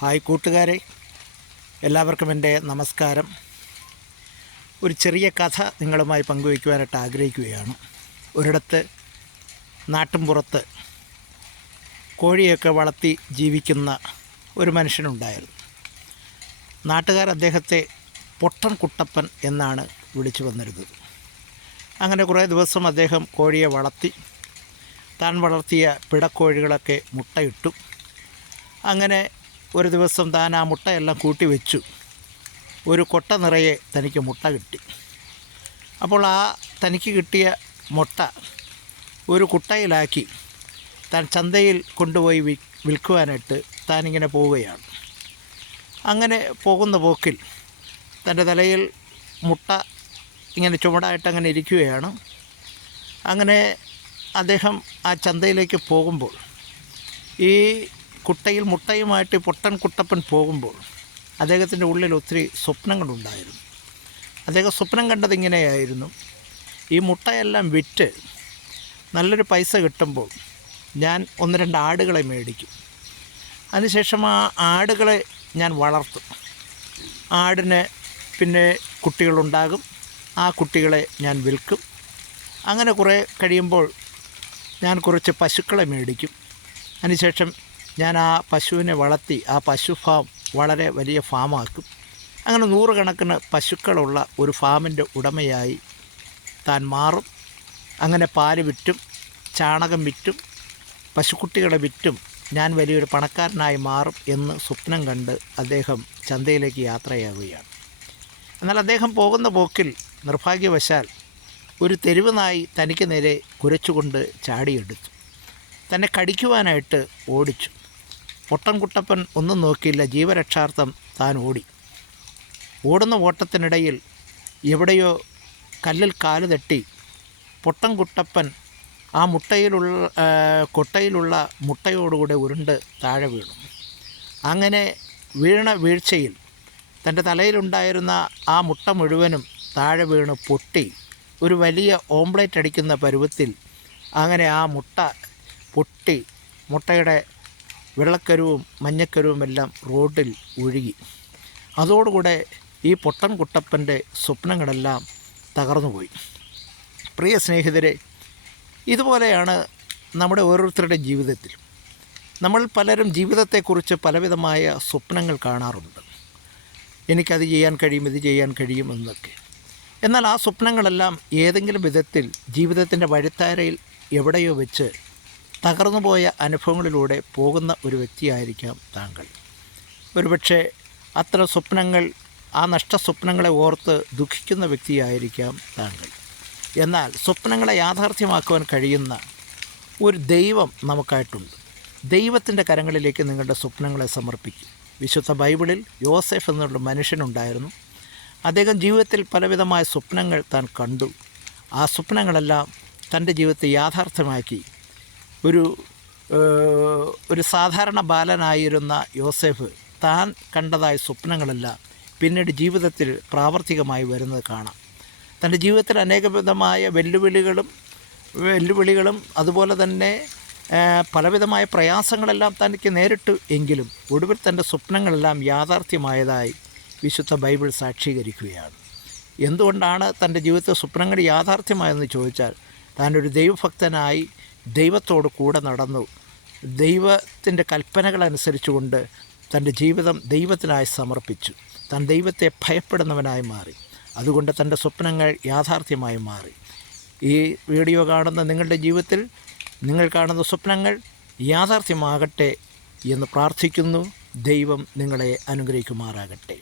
Hi കൂട്ടുകാരെ. എല്ലാവർക്കും എന്റെ നമസ്കാരം. ഒരു ചെറിയ കഥ നിങ്ങളുമായി പങ്കുവയ്ക്കുവാനായിട്ട് ആഗ്രഹിക്കുകയാണ്. ഒരിടത്ത് നാട്ടിൻപുറത്ത് കോഴിയൊക്കെ വളർത്തി ജീവിക്കുന്ന ഒരു മനുഷ്യനുണ്ടായിരുന്നു. നാട്ടുകാർ അദ്ദേഹത്തെ പൊട്ടൻ കുട്ടപ്പൻ എന്നാണ് വിളിച്ചു വന്നിരുന്നത്. അങ്ങനെ കുറേ ദിവസം അദ്ദേഹം കോഴിയെ വളർത്തി താൻ വളർത്തിയ പിടക്കോഴികളൊക്കെ മുട്ടയിട്ടു. അങ്ങനെ ഒരു ദിവസം താൻ ആ മുട്ടയെല്ലാം കൂട്ടി വെച്ചു. ഒരു കൊട്ട നിറയെ തനിക്ക് മുട്ട കിട്ടി. അപ്പോൾ ആ തനിക്ക് കിട്ടിയ മുട്ട ഒരു കുട്ടയിലാക്കി താൻ ചന്തയിൽ കൊണ്ടുപോയി വി വിൽക്കുവാനായിട്ട് താനിങ്ങനെ പോവുകയാണ്. അങ്ങനെ പോകുന്ന പോക്കിൽ തന്റെ തലയിൽ മുട്ട ഇങ്ങനെ ചുമടായിട്ട് അങ്ങനെ ഇരിക്കുകയാണ്. അങ്ങനെ അദ്ദേഹം ആ ചന്തയിലേക്ക് പോകുമ്പോൾ ഈ കുട്ടയിൽ മുട്ടയുമായിട്ട് പൊട്ടൻ കുട്ടപ്പൻ പോകുമ്പോൾ അദ്ദേഹത്തിന്റെ ഉള്ളിൽ ഒത്തിരി സ്വപ്നങ്ങളുണ്ടായിരുന്നു. അദ്ദേഹം സ്വപ്നം കണ്ടത് ഇങ്ങനെയായിരുന്നു. ഈ മുട്ടയെല്ലാം വിറ്റ് നല്ലൊരു പൈസ കിട്ടുമ്പോൾ ഞാൻ ഒന്ന് രണ്ട് ആടുകളെ മേടിക്കും. അതിനുശേഷം ആ ആടുകളെ ഞാൻ വളർത്തും. ആടിന് പിന്നെ കുട്ടികളുണ്ടാകും. ആ കുട്ടികളെ ഞാൻ വിൽക്കും. അങ്ങനെ കുറേ കഴിയുമ്പോൾ ഞാൻ കുറച്ച് പശുക്കളെ മേടിക്കും. അതിനുശേഷം ഞാൻ ആ പശുവിനെ വളർത്തി ആ പശു ഫാം വളരെ വലിയ ഫാമാക്കും. അങ്ങനെ നൂറുകണക്കിന് പശുക്കളുള്ള ഒരു ഫാമിന്റെ ഉടമയായി താൻ മാറും. അങ്ങനെ പാൽ വിറ്റും ചാണകം വിറ്റും പശുക്കുട്ടികളെ വിറ്റും ഞാൻ വലിയൊരു പണക്കാരനായി മാറും എന്ന് സ്വപ്നം കണ്ട് അദ്ദേഹം ചന്തയിലേക്ക് യാത്രയാവുകയാണ്. എന്നാൽ അദ്ദേഹം പോകുന്ന പോക്കിൽ നിർഭാഗ്യവശാൽ ഒരു തെരുവ് നായി തനിക്ക് നേരെ കുരച്ചുകൊണ്ട് ചാടിയെടുത്തു. തന്നെ കടിക്കുവാനായിട്ട് ഓടിച്ചു. പൊട്ടൻകുട്ടപ്പൻ ഒന്നും നോക്കിയില്ല. ജീവരക്ഷാർത്ഥം താൻ ഓടി. ഓടുന്ന ഓട്ടത്തിനിടയിൽ എവിടെയോ കല്ലിൽ കാൽ തട്ടി പൊട്ടൻകുട്ടപ്പൻ ആ മുട്ടയിലുള്ള കൊട്ടയിലുള്ള മുട്ടയോടുകൂടെ ഉരുണ്ട് താഴെ വീണു. അങ്ങനെ വീണ വീഴ്ചയിൽ തന്റെ തലയിലുണ്ടായിരുന്ന ആ മുട്ട മുഴുവനും താഴെ വീണ് പൊട്ടി. ഒരു വലിയ ഓംപ്ലേറ്റ് അടിക്കുന്ന പരുവത്തിൽ അങ്ങനെ ആ മുട്ട പൊട്ടി. മുട്ടയുടെ വെള്ളക്കരുവും മഞ്ഞക്കരുവും എല്ലാം റോഡിൽ ഒഴുകി. അതോടുകൂടെ ഈ പൊട്ടൻ കുട്ടപ്പന്റെ സ്വപ്നങ്ങളെല്ലാം തകർന്നുപോയി. പ്രിയ സ്നേഹിതരെ ഇതുപോലെയാണ് നമ്മുടെ ഓരോരുത്തരുടെ ജീവിതത്തിൽ. നമ്മൾ പലരും ജീവിതത്തെക്കുറിച്ച് പലവിധമായ സ്വപ്നങ്ങൾ കാണാറുണ്ട്. എനിക്കത് ചെയ്യാൻ കഴിയും ഇത് ചെയ്യാൻ കഴിയും എന്നൊക്കെ. എന്നാൽ ആ സ്വപ്നങ്ങളെല്ലാം ഏതെങ്കിലും വിധത്തിൽ ജീവിതത്തിന്റെ വഴിത്താരയിൽ എവിടെയോ വെച്ച് തകർന്നുപോയ അനുഭവങ്ങളിലൂടെ പോകുന്ന ഒരു വ്യക്തിയായിരിക്കാം താങ്കൾ. ഒരുപക്ഷെ അത്ര സ്വപ്നങ്ങൾ ആ നഷ്ട സ്വപ്നങ്ങളെ ഓർത്ത് ദുഃഖിക്കുന്ന വ്യക്തിയായിരിക്കാം താങ്കൾ. എന്നാൽ സ്വപ്നങ്ങളെ യാഥാർത്ഥ്യമാക്കുവാൻ കഴിയുന്ന ഒരു ദൈവം നമുക്കായിട്ടുണ്ട്. ദൈവത്തിന്റെ കരങ്ങളിലേക്ക് നിങ്ങളുടെ സ്വപ്നങ്ങളെ സമർപ്പിക്കും. വിശുദ്ധ ബൈബിളിൽ യോസെഫ് എന്നുള്ള മനുഷ്യനുണ്ടായിരുന്നു. അദ്ദേഹം ജീവിതത്തിൽ പലവിധമായ സ്വപ്നങ്ങൾ താൻ കണ്ടു. ആ സ്വപ്നങ്ങളെല്ലാം തന്റെ ജീവിതത്തെ യാഥാർത്ഥ്യമാക്കി ഒരു ഒരു സാധാരണ ബാലനായിരുന്ന യോസെഫ് താൻ കണ്ടതായ സ്വപ്നങ്ങളല്ല പിന്നീട് ജീവിതത്തിൽ പ്രാവർത്തികമായി വരുന്നത് കാണാം. തന്റെ ജീവിതത്തിൽ അനേകവിധമായ വെല്ലുവിളികളും വെല്ലുവിളികളും അതുപോലെ തന്നെ പലവിധമായ പ്രയാസങ്ങളെല്ലാം തനിക്ക് നേരിട്ടു എങ്കിലും ഒടുവിൽ തന്റെ സ്വപ്നങ്ങളെല്ലാം യാഥാർത്ഥ്യമായതായി വിശുദ്ധ ബൈബിൾ സാക്ഷീകരിക്കുകയാണ്. എന്തുകൊണ്ടാണ് തന്റെ ജീവിതത്തിൽ സ്വപ്നങ്ങൾ യാഥാർത്ഥ്യമായെന്ന് ചോദിച്ചാൽ താനൊരു ദൈവഭക്തനായി ദൈവത്തോട് കൂടെ നടന്നു. ദൈവത്തിന്റെ കൽപ്പനകളനുസരിച്ചുകൊണ്ട് തന്റെ ജീവിതം ദൈവത്തിനായി സമർപ്പിച്ചു. താൻ ദൈവത്തെ ഭയപ്പെടുന്നവനായി മാറി. അതുകൊണ്ട് തന്റെ സ്വപ്നങ്ങൾ യാഥാർത്ഥ്യമായി മാറി. ഈ വീഡിയോ കാണുന്ന നിങ്ങളുടെ ജീവിതത്തിൽ നിങ്ങൾ കാണുന്ന സ്വപ്നങ്ങൾ യാഥാർത്ഥ്യമാകട്ടെ എന്ന് പ്രാർത്ഥിക്കുന്നു. ദൈവം നിങ്ങളെ അനുഗ്രഹിക്കുമാറാകട്ടെ.